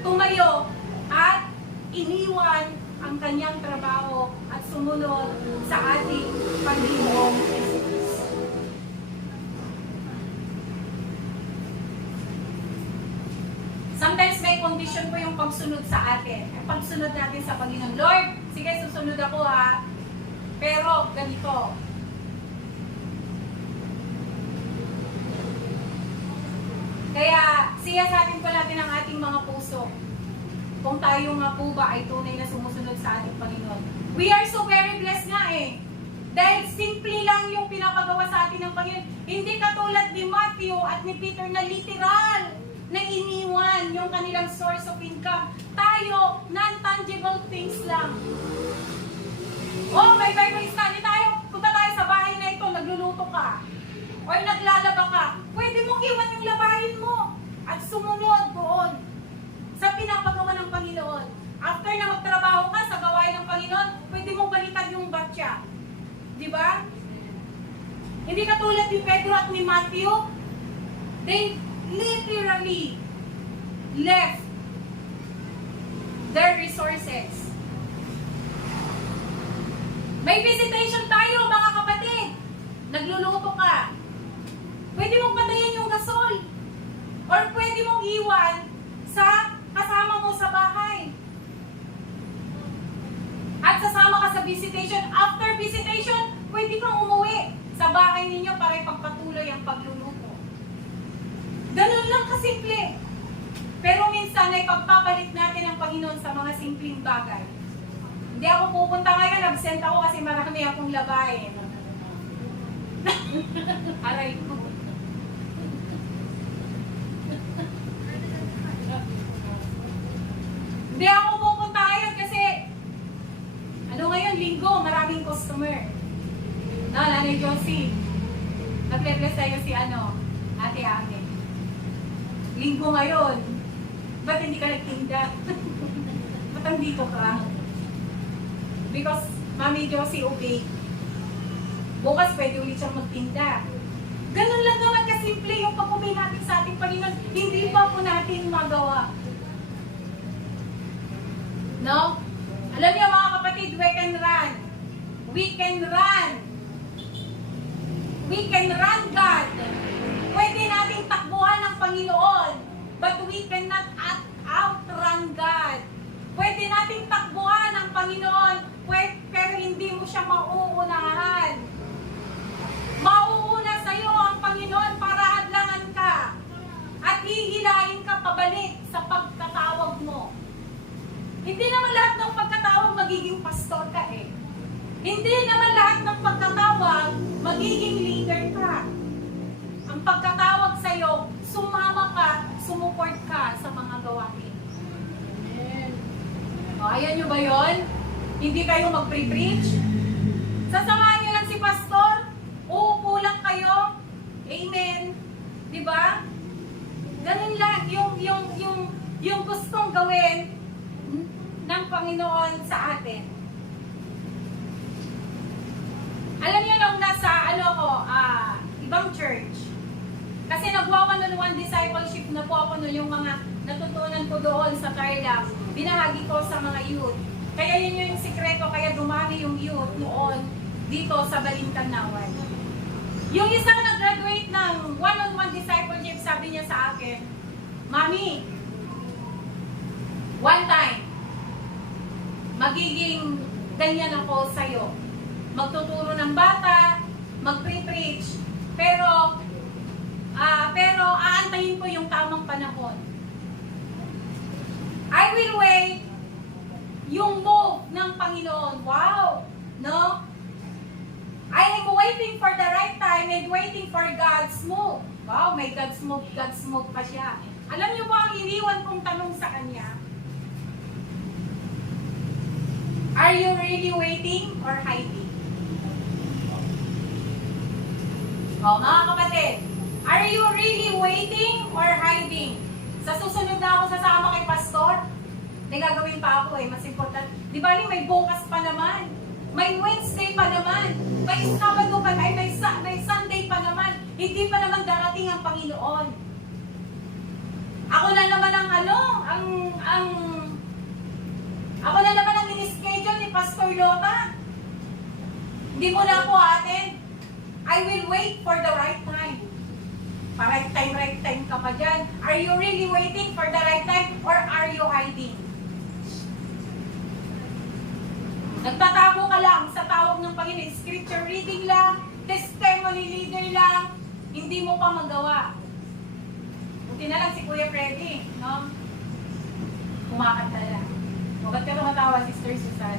Tumayo at iniwan ang kanyang trabaho at sumunod sa ating Panginoong Jesus. Sometimes may condition po yung pagsunod sa atin. Ang pagsunod natin sa Panginoon. Lord, sige, susunod ako ha. Pero ganito. Kaya siyasatin po natin ang ating mga puso. Kung tayo nga po ba ay tunay na sumusunod sa ating Panginoon. We are so very blessed nga eh. Dahil simple lang yung pinapagawa sa atin ng Panginoon. Hindi katulad ni Matthew at ni Peter na literal na iniwan yung kanilang source of income. Tayo, non-tangible things lang. Oh, may Bible study tayo. Punta tayo sa bahay na ito, nagluluto ka. O naglalaba ka. Pwede mong iwan yung labahin mo at sumunod doon sa pinapagawa ng Panginoon. After na magtrabaho ka sa gawain ng Panginoon, pwede mong balikan yung batya. Di ba? Hindi katulad ni Pedro at ni Matthew, they literally left their resources. May visitation tayo, mga kapatid. Nagluluto ka. Pwede mong patayin yung gasol. Or pwede mong iwan sa kasama mo sa bahay. At sasama ka sa visitation. After visitation, pwede kang umuwi sa bahay ninyo para ipagpatuloy ang pagluluto. Ganun lang kasimple. Pero minsan ay pagpapalit natin ang Panginoon sa mga simpleng bagay. Hindi ako pupunta ngayon, absent ako kasi marami akong labahin. Aray ko. Hindi ako pupunta ngayon kasi ngayon, linggo, maraming customer. No, Nanay Josie. Nag-bless tayo si Ate Ate. Linggo ngayon. Ba't hindi ka nagtinda? Ba't andito ka? Because Mami Josie obey. Bukas pwede ulit siyang magtinda. Ganun lang naman kasimple yung pag-obey natin sa ating Panginoon. Hindi pa po natin magawa. No? Alam niyo mga kapatid, we can run. We can run. We can run God. Pwede nating takbuhan ng Panginoon. But we cannot outrun God. Pwede nating takbuhan ng Panginoon. Pero hindi mo siya mauunahan. Mauuna sa iyo ang Panginoon para hadlangan ka. At hihilahin ka pabalik sa pagkatawag mo. Hindi naman lahat ng pagkatawag magiging pastor ka eh. Hindi naman lahat ng pagkatawag magiging leader ka. Ang pagkatawag sa iyo, sumama ka, sumuport ka sa mga gawain. O, ayan nyo ba yun? Hindi kayo mag-pre-preach? Sasamahan nyo lang si pastor? Uupo lang kayo? Amen? Diba? Ganun lang yung gustong gawin ng Panginoon sa atin. Alam niyo nung nasa one-on-one discipleship na po ako noon, yung mga natutunan ko doon sa Tarlac, binahagi ko sa mga youth. Kaya yun yung sikreto, kaya dumami yung youth noon dito sa Balintanawan. Yung isang nag-graduate ng one-on-one discipleship, sabi niya sa akin, Mami, one time, magiging ganyan ako sa'yo. Magtuturo ng bata, mag-preach, pero aantayin ko yung tamang panahon. I will wait yung move ng Panginoon. Wow! No? I am waiting for the right time and waiting for God's move. Wow, may God's move pa siya. Alam niyo ba ang iniwan kong tanong sa kanya? Are you really waiting or hiding? O, mga kapatid, are you really waiting or hiding? Sa susunod na ako sasama kay Pastor, may gagawin pa ako mas important. Di ba may bukas pa naman? May Wednesday pa naman? May Sabado pa, may Sunday pa naman? Hindi pa naman darating ang Panginoon. Ako na naman ako na naman ang in-schedule ni Pastor Lota. Hindi mo na ako atin. I will wait for the right time. Right time ka pa dyan. Are you really waiting for the right time or are you hiding? Nagtatago ka lang sa tawag ng Panginoon. Scripture reading lang, testimony leader lang, hindi mo pa magawa. Buti na lang si Kuya Freddy, no? Kumakanta lang. Ba't ka tumatawa, Sister Susan?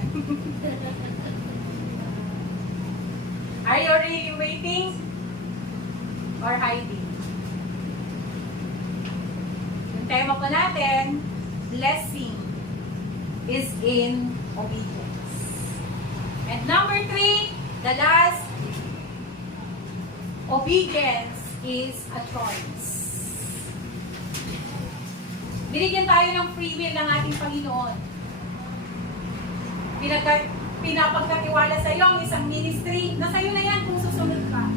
Are you really waiting or hiding? Yung tema po natin, blessing is in obedience. And number 3, the last, obedience is a choice. Binigyan tayo ng free will ng ating Panginoon. Pinapagkatiwala sa iyo ang isang ministry, na sa iyo na yan kung susunod ka.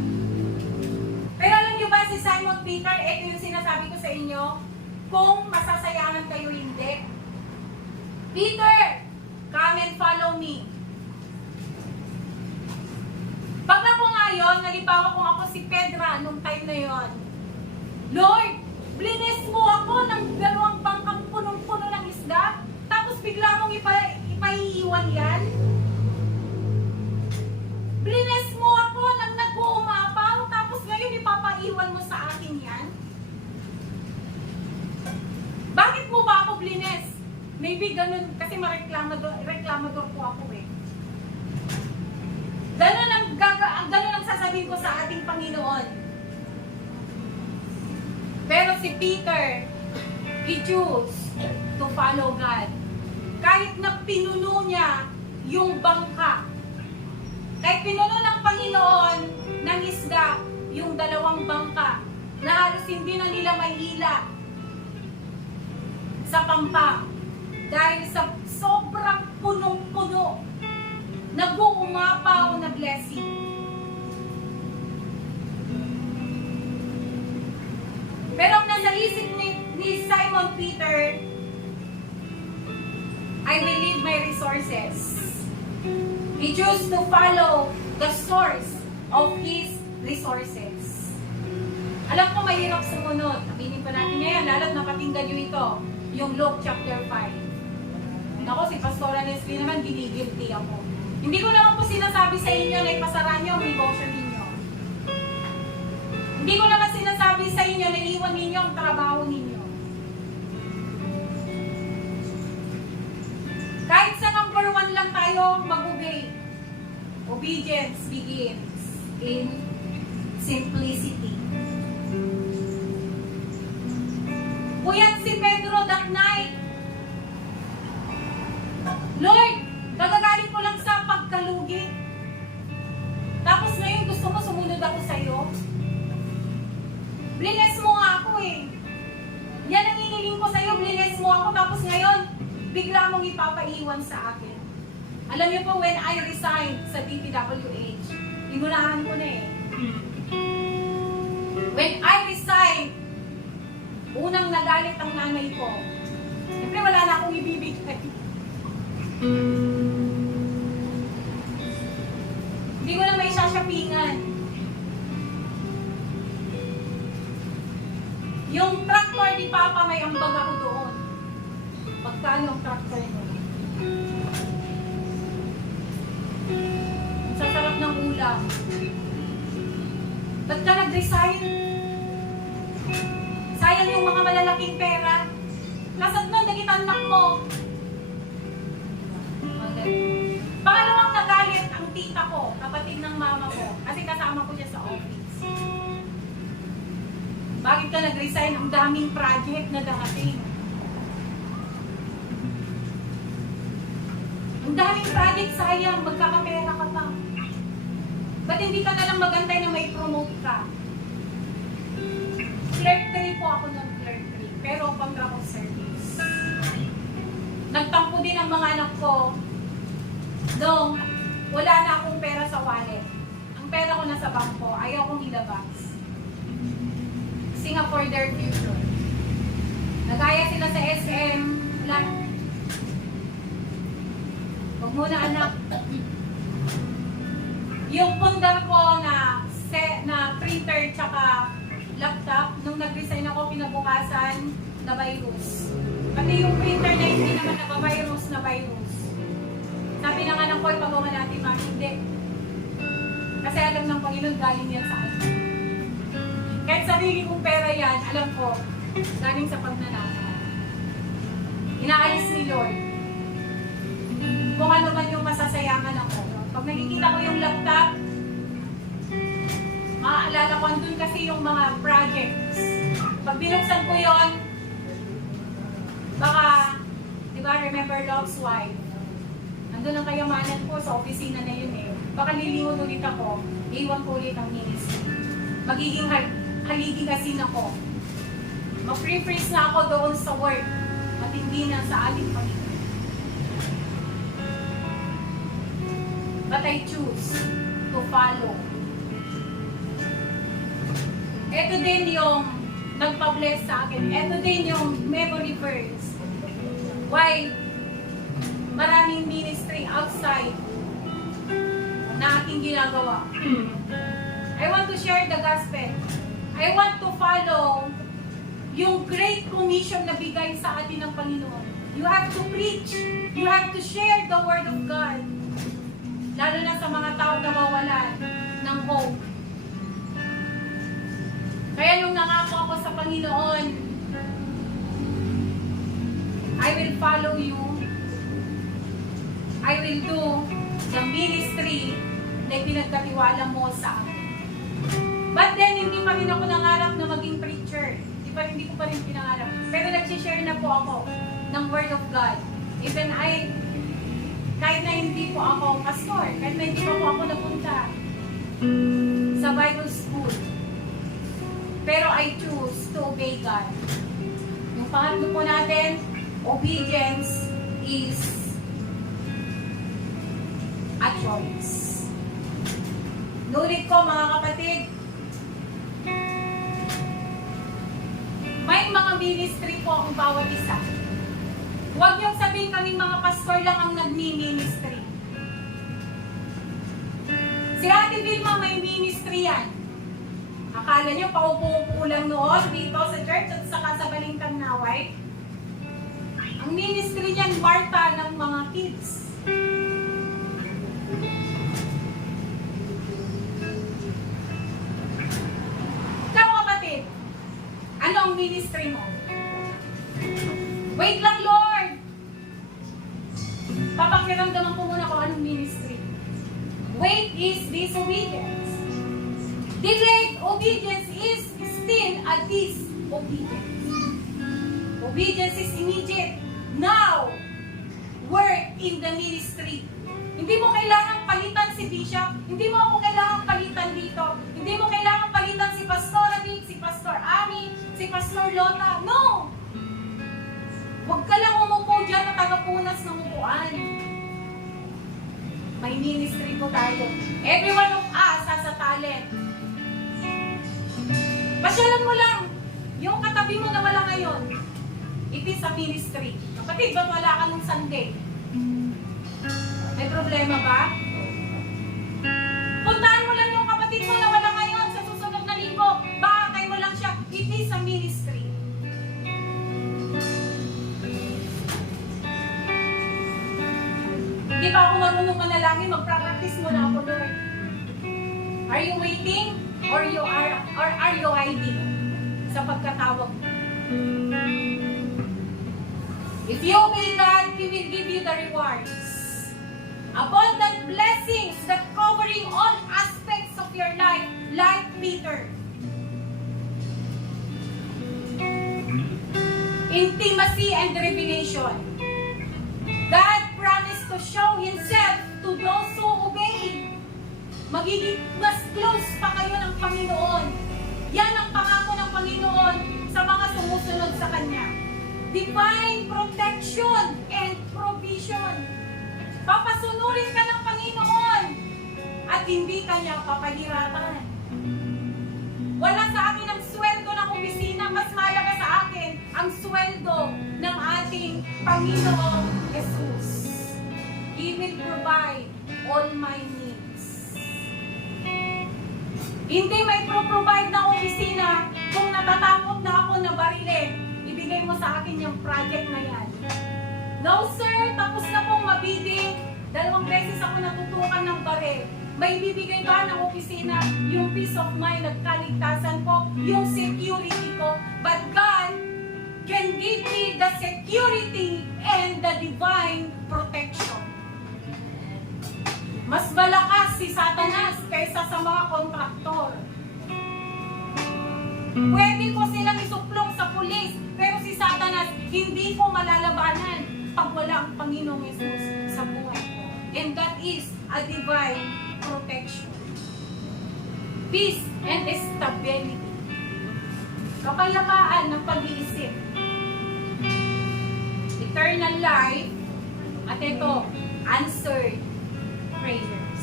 Pero alam niyo ba si Simon Peter, ito yung sinasabi ko sa inyo, kung masasayangan kayo hindi. Peter, come and follow me. Pag ako ngayon, nalibawa kung ako si Pedra nung time na yon. Lord, blinis mo ako ng 2 bangkang punong-puno ng isda, tapos bigla mong ipaiiwan yan? Blinis mo ako ng nag-uumapaw, tapos ngayon ipapaiwan mo sa akin yan? Bakit mo ba ako blinis? Maybe ganun, kasi reklamador po ako eh. Ganun ang sasabihin ko sa ating Panginoon. Pero si Peter, he chose to follow God. Kahit na pinuno niya yung bangka, kahit pinuno ng Panginoon ng isda yung 2 bangka, na halos hindi na nila mahila sa pampang dahil sa sobrang punong-puno, nag-uumapaw na blessing. Pero ang nasa isip ni Simon Peter, I will leave my resources. He chose to follow the source of his resources. Alam ko mahirap sumunod. Aminin pa natin ngayon, lalo't napakinggan nyo ito, yung Luke chapter 5. Ako, si Pastora Nestle naman, ginigilty ako. Hindi ko naman po sinasabi sa inyo na ipasara nyo ang devotion ninyo. Hindi ko naman sinasabi sa inyo na iwan ninyo ang trabaho ninyo. Kahit sa number 1 lang tayo mag-obey. Obedience begins in simplicity. Puyat si Pedro that night. Lord, kagagaling ko lang sa pagkalugi. Tapos ngayon gusto mo sumunod ako sa'yo. Blines mo nga ako eh. Yan ang hiniling ko sa'yo, blines mo ako. Tapos ngayon, bigla mong ipapaiwan sa akin. Alam niyo po, when I resigned sa DPWH, inunahan ko na eh. When I resigned unang nagalit ang nanay ko. Siyempre wala na akong ibibigay. Hindi ko na may sasyapingan. Yung tractor ni Papa, may ambag ako doon. Magkano ang tractor mo? Sa sarap ng ulam. Ba't ka nag-resign? Sayang yung mga malalaking pera. Nasaan na naging anak mo? Pangalawang nagalit ang tita ko, kapatid ng mama ko, kasi kasama ko siya sa office. Bakit ka nag-resign? Ang daming project na darating. Ang daming project, sayang, magkakapera ka pa. Ba't hindi ka na lang magantay na may promote ka? Clerk 3 po ako ng clerk 3, pero contract of service. Nagtampo din ang mga anak ko nung wala na akong pera sa wallet. Ang pera ko nasa bangko, ayaw kong ilabas. Kasi nga for their future. Nagaya sila sa SM, lang. Huwag muna anak. Yung pundar ko na printer tsaka laptop, nung nag-resign ako kinabukasan, na virus. Pati yung printer na hindi naman naka-virus na virus. Sabi ng anak ko, ipagawa natin, ma'am, hindi. Kasi alam ng Panginoon, galing yan sa akin. Kahit sarili kong pera yan, alam ko, galing sa pagnanakaw. Inaalis ni Lord. Kung ano man yung masasayangan ako. Pag nakikita ko yung laptop, maaalala ko, andun kasi yung mga projects. Pag binuksan ko yon, baka, di ba, remember Love's Wife? Andun ang kayamanan ko sa opisina na yun eh. Baka lilingon ulit ako, iwan ko ulit ang ministry. Magiging haligi kasi ako. Mag-freeze na ako doon sa work at hindi na sa ating Panginoon. But I choose to follow. Ito din yung nagpa-bless sa akin. Ito din yung memory verse. Why maraming ministry outside na aking ginagawa. I want to share the gospel. I want to follow yung great commission na bigay sa atin ng Panginoon. You have to preach. You have to share the word of God. Lalo na sa mga tao na mawalan ng hope. Kaya nung nangako ako sa Panginoon, I will follow you. I will do the ministry na pinagkatiwala mo sa akin. But then, hindi pa rin ako nangarap na maging preacher. Hindi ko pa rin pinangarap. Pero nag-share na po ako ng Word of God. Even kahit na hindi po ako pastor, kahit na hindi pa po ako napunta sa Bible school. Pero I choose to obey God. Yung pangatlo po natin, obedience is a choice. Nulit ko mga kapatid, may mga ministry po ang bawat isa. Huwag niyong sabihin kaming mga pastor lang ang nagmi-ministry. Si Ate Vilma may ministry yan. Akala niyo paupo-upo lang noon dito sa church at saka sa Balintang Naway. Ang ministry niyan, Marta ng mga kids. Ikaw kapatid, ano ang ministry mo? Wait lang, Lord! Papakiramdaman ko muna kung anong ministry. Wait is disobedience. Delayed obedience is still a disobedience. Obedience is immediate. Now, work in the ministry. Hindi mo kailangang palitan si Bishop. Hindi mo ako kailangang palitan dito. Hindi mo kailangang palitan si Pastor Nick, si Pastor Ami, si Pastor Lota. No! Huwag ka lang umupo dyan na tagapunas ng upuan. May ministry po tayo. Every one of us has a talent. Pasyalan mo lang yung katabi mo na walang ngayon? It is a ministry. Kapatid, ba't wala ka nung Sunday? May problema ba? Puntahan mo lang yung kapatid mo na wala ngayon sa susunod na linggo. Bakay mo lang siya. It is a ministry. Di ba ako marunong manalangin? Magpractice mo na ako, Lord. Are you waiting? Or are you hiding sa pagkatawag? If you obey God, He will give you the rewards. Abundant blessings that covering all aspects of your life, like Peter. Intimacy and revelation. God promised to show Himself to those who obey. Magiging mas close pa kayo ng Panginoon. Yan ang pangako ng Panginoon sa mga sumusunod sa Kanya. Divine protection and provision. Papasunurin ka ng Panginoon at hindi ka niya papahirapan. Wala sa akin ang sweldo ng opisina, mas malaga sa akin ang sweldo ng ating Panginoong Jesus. He will provide all my needs. Hindi may provide na opisina kung natatakot na ako na barilin. Ibigay mo sa akin yung project na yan. No sir, tapos na pong mabidding. 2 beses ako natutukan ng baril. May bibigay ba ng opisina yung peace of mind at kaligtasan ko, yung security ko? But God can give me the security and the divine protection. Mas malakas si Satanas kaysa sa mga kontraktor. Pwede ko silang isuplong sa pulis, pero si Satanas hindi ko malalabanan pag wala ang Panginoong Yesus sa buhay ko. And that is a divine protection. Peace and stability. Kapayapaan ng pag-iisip. Eternal life. At ito, answered prayers.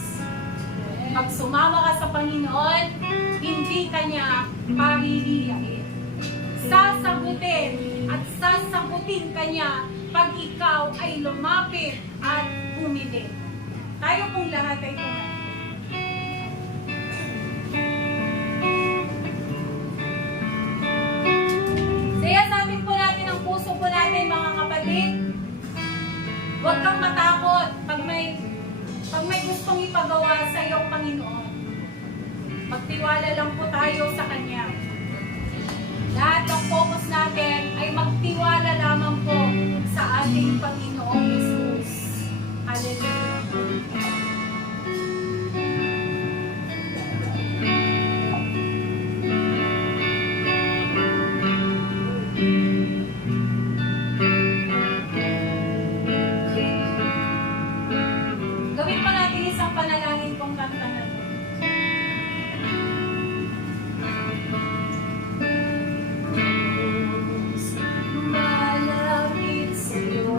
Pag sumama ka sa Panginoon, hindi ka niya pahihiyain. Sasagutin at sasagutin ka niya pag ikaw ay lumapit at humili. Tayo pong lahat ay tumayo. Sayasatin po natin ang puso po natin, mga kapatid. Huwag kang matakot pag may gustong ipagawa sa iyong Panginoon. Magtiwala lang po tayo sa Kanya. Lahat ng focus natin ay magtiwala lamang po sa ating Panginoong Jesus. Hallelujah. Gawin pa natin isang panalangin kong kanta na ito. Malapit sa'yo,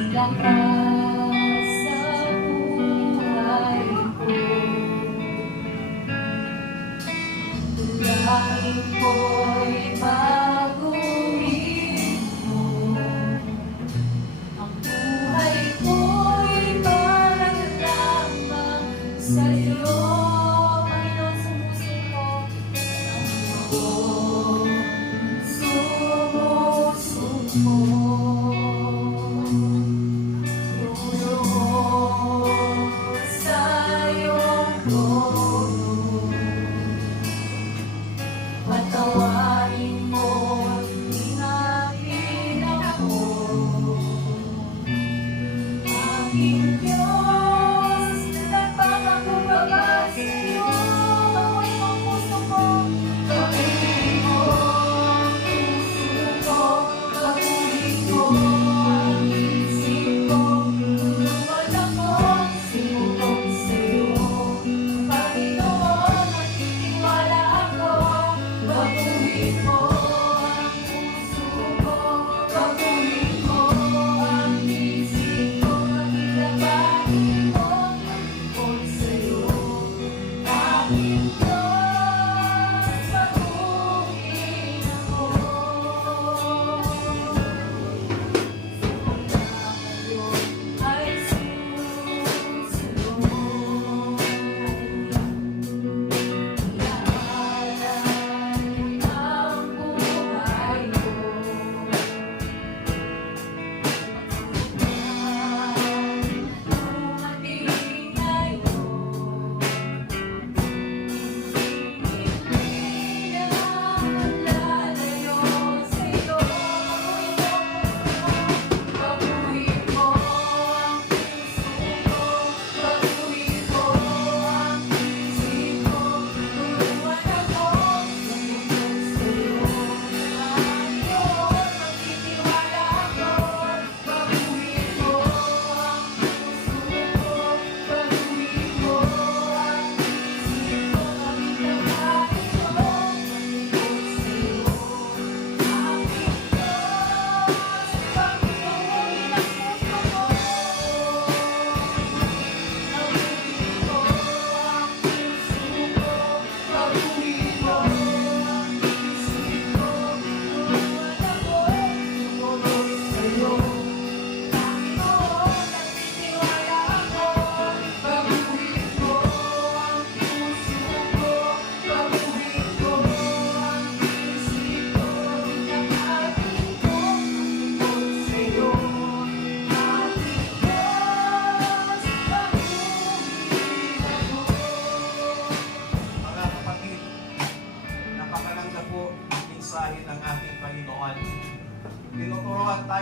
ilang ka sa buhay ko. Tulangin ko'y baguhin mo. Ang buhay ko'y para lamang sa'yo. Panginoon, sumusuko. Sumusuko. Lulubog sa iyong trono. Patawarin mo, hinapin ako. Aking Diyos, nagpapakumbaba sa iyo. Ako'y ang puso ko. Pag-ibig mo ang puso ko. Pag-ibig mo ang isip ko. Tulungan ako, sinulong sa iyo. Panginoon, magtitiwala ako. Pag-ibig mo ang puso ko. Pag-ibig mo ang isip ko. Ilabahin mo ang tungkol sa'yo. Aking Diyos, pag-ibig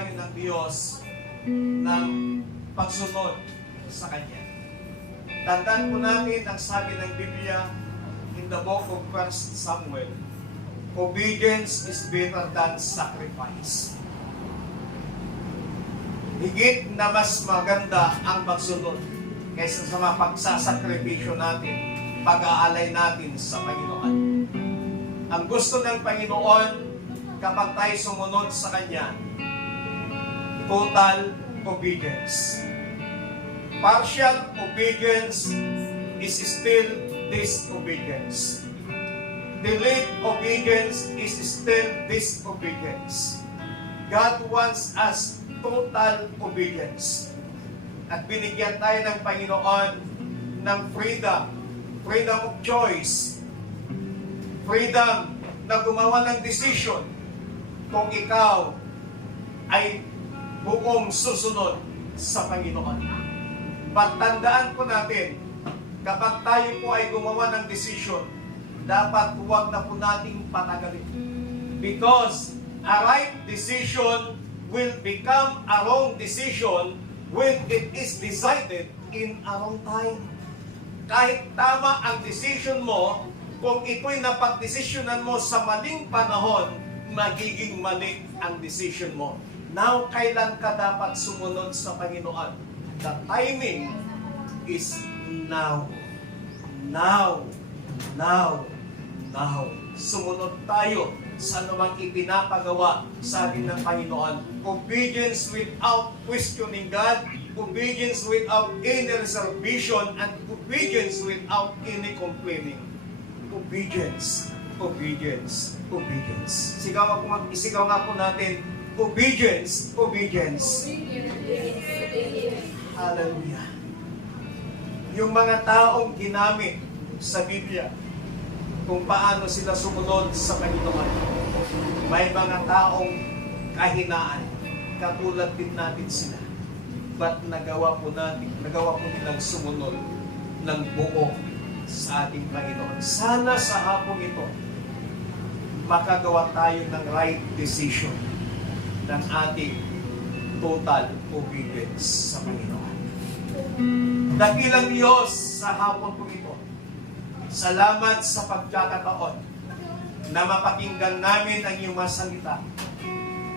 tayo ng Diyos ng pagsunod sa Kanya. Tandaan po natin ang sabi ng Biblia in the book of 1 Samuel, obedience is better than sacrifice. Higit na mas maganda ang pagsunod kaysa sa mga pagsasakripisyo natin, pag-aalay natin sa Panginoon. Ang gusto ng Panginoon, kapag tayo sumunod sa Kanya, total obedience. Partial obedience is still disobedience. Delayed obedience is still disobedience. God wants us total obedience. At binigyan tayo ng Panginoon ng freedom, freedom of choice, freedom na gumawa ng decision kung ikaw ay buong susunod sa Panginoon. Pagtandaan po natin, kapag tayo po ay gumawa ng decision, dapat huwag na po nating patagalin. Because a right decision will become a wrong decision when it is decided in a wrong time. Kahit tama ang decision mo, kung ito'y napagdesisyonan mo sa maling panahon, magiging mali ang decision mo. Now, kailan ka dapat sumunod sa Panginoon? The timing is now. Now. Now. Now. Sumunod tayo sa anumang ipinapagawa sa atin ng Panginoon. Obedience without questioning God, obedience without any reservation, and obedience without any complaining. Obedience, obedience, obedience. Isigaw nga po natin, obedience, obedience. Hallelujah. Yung mga taong ginamit sa Biblia, kung paano sila sumunod sa Panginoon. May mga taong kahinaan, katulad din natin sila. But nagawa po nilang sumunod ng buo sa ating Panginoon. Sana sa hapong ito, makagawa tayo ng right decision ng ating total obedience sa Panginoon. Dakilang Diyos sa hapon po ito, salamat sa pagkakataon na mapakinggan namin ang iyong mga salita.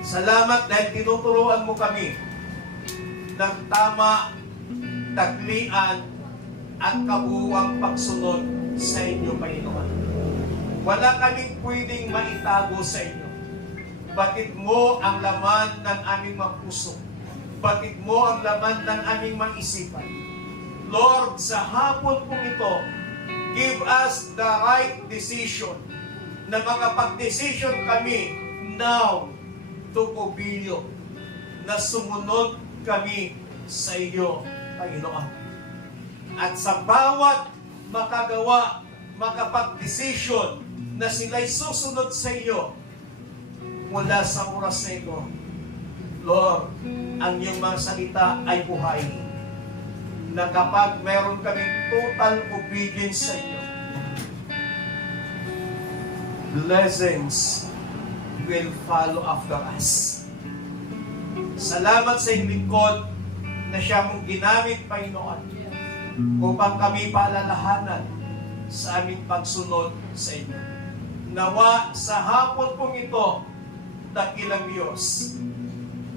Salamat dahil tinuturuan mo kami ng tama, taglian, at kabuuang pagsunod sa inyo, Panginoon. Wala kaming pwedeng maitago sa inyo. Batid mo ang laman ng aming mga puso. Batid mo ang laman ng aming mga isipan. Lord, sa hapon po ito, give us the right decision na makapag-decision kami now to obey you, na sumunod kami sa iyo, Panginoon. At sa bawat makagawa, makapag-decision na sila'y susunod sa iyo, mula sa oras na ito, Lord, ang iyong mga salita ay buhay. Na kapag meron kaming total obedience sa iyo, blessings will follow after us. Salamat sa iyong lingkod na siya mong ginamit, Panginoon, upang kami paalalahanan sa aming pagsunod sa inyo. Nawa sa hapon pong ito, dakilang Diyos,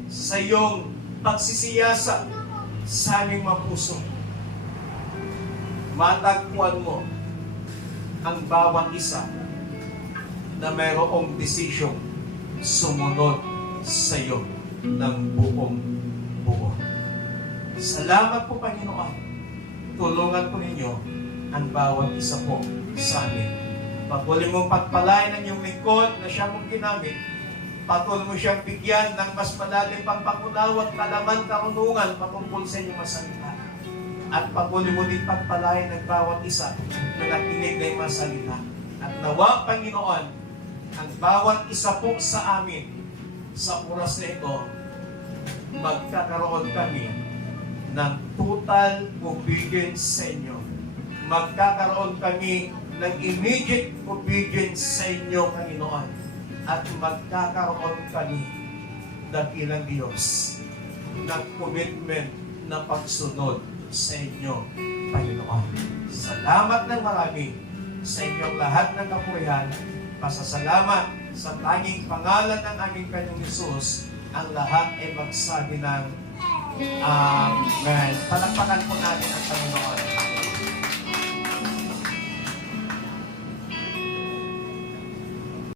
sa iyong pagsisiyasat sa aming mga puso, matagpuan mo ang bawat isa na mayroong desisyon sumunod sa iyo ng buong buo. Salamat po, Panginoon. Tulungan po ninyo ang bawat isa po sa amin. Patuloy mong pagpalain ang iyong lingkod na siya mong ginamit. Patuloy mo siyang bigyan ng mas malalim pang pangunawa at kalaman, karunungan patungkol sa inyong masalita. At patuloy mo din pagpalain ng bawat isa na nakinig na yung masalita. At nawa, Panginoon, ang bawat isa po sa amin sa oras na ito, magkakaroon kami ng total obedience sa inyo. Magkakaroon kami ng immediate obedience sa inyo, Panginoon. At magkakaroon kami dakilang Diyos na commitment na pagsunod sa inyo, Panginoon. Salamat ng marami sa inyong lahat ng kapurihan. Pasasalamat sa tanging pangalan ng aming Kanyang Hesus, ang lahat ay magsabi ng Amen. Palakpakan po natin ang Panginoon.